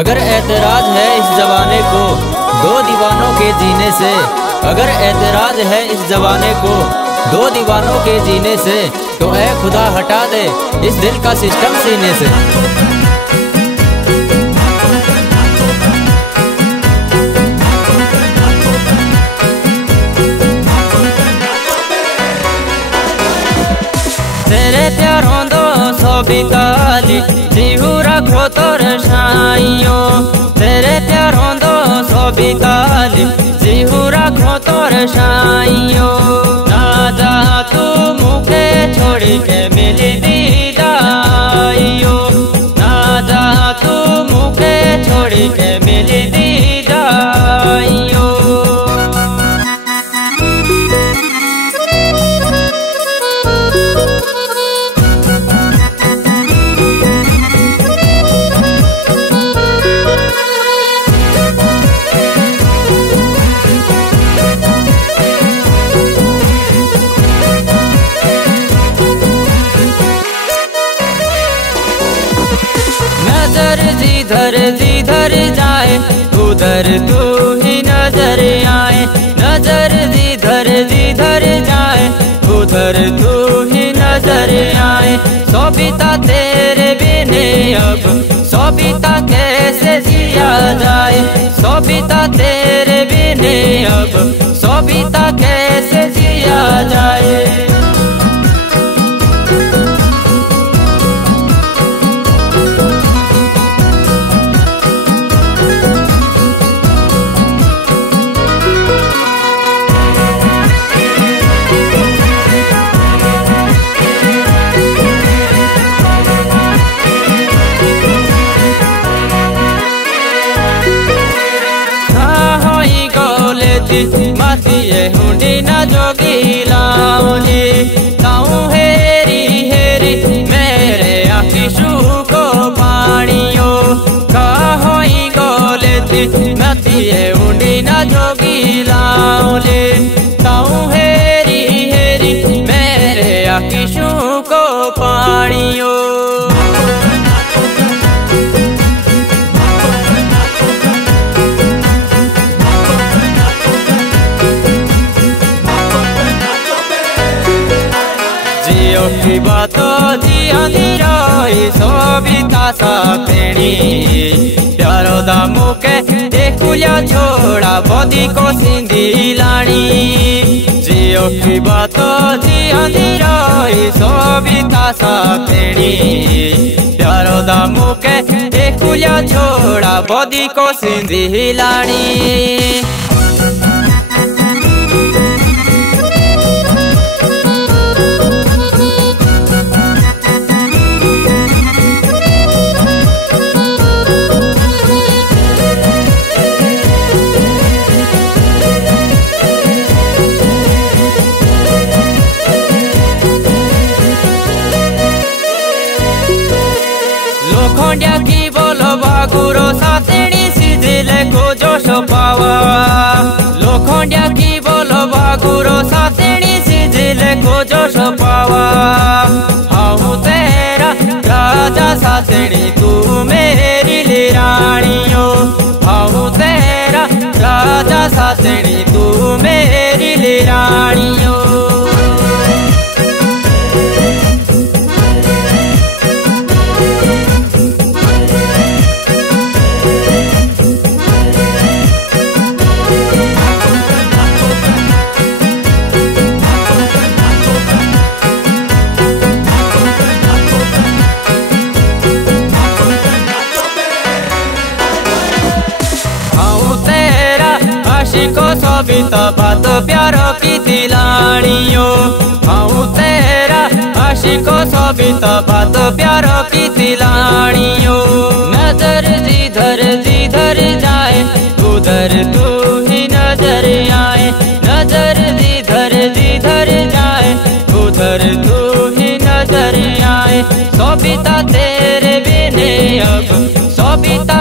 अगर एतराज है इस जमाने को दो दीवानों के जीने से, अगर एतराज है इस जमाने को दो दीवानों के जीने से, तो ऐ खुदा हटा दे इस दिल का सिस्टम सीने से। तेरे प्यारों दो सौ बिताली जीहू रखो तोर शाइयो, तेरे प्यारों दो सौ बिताली जीहू रखो तोर शाइयो। ना जा तू मुखे छोड़ के मिली दीदाइयो, ना जा तू मुखे छोड़ के मिली दीदाइयो। नजर जिधर जिधर जाए उधर तू ही नजर आए, नजर जिधर जिधर जाए उधर तू ही नजर आए। सोबिता तेरे बिने अब सोबिता कैसे जिया जाए, सोबिता तेरे बिने अब सोबिता कैसे जिया जाए। मातिए हुंडी न जोगी लाऊली ताऊ हेरी हेरी मेरे आखिशू को पानियो। कहोई गोलेती मातिए हुंडी न जोगी लाऊली ताऊ हेरी हेरी मेरे आखिशू को पानियो। की बातों जी अंधेराई सोबिता सातेणी प्यारो दामू के देखुलिया छोड़ा बोदी को सिंधी लानी। जियो की बातों जी अंधेराई सोबिता सातेणी प्यारो दामू के देखुलिया छोड़ा बोदी को सिंधी लानी। लोखंडिया की बोलो बागुरो सातेणी सीधिले को जोश पावा, लोखंडिया की बोलो बागुरो सातेणी सीधिले को जोश पावा। हाऊ तेरा राजा सातेणी तू मेरी रानियो, हाऊ तेरा राजा सातेणी तू मेरी रानियो। आशिको सोबिता बात प्यारो की दिलानियो, हाऊ तेरा आशिको सोबिता बात प्यारो की दिलानियो। नजर जिधर जिधर जाए उधर तू ही नजर आए, नजर जिधर जिधर जाए उधर तू ही नजर आए। सोबिता तेरे बिने अब सोबिता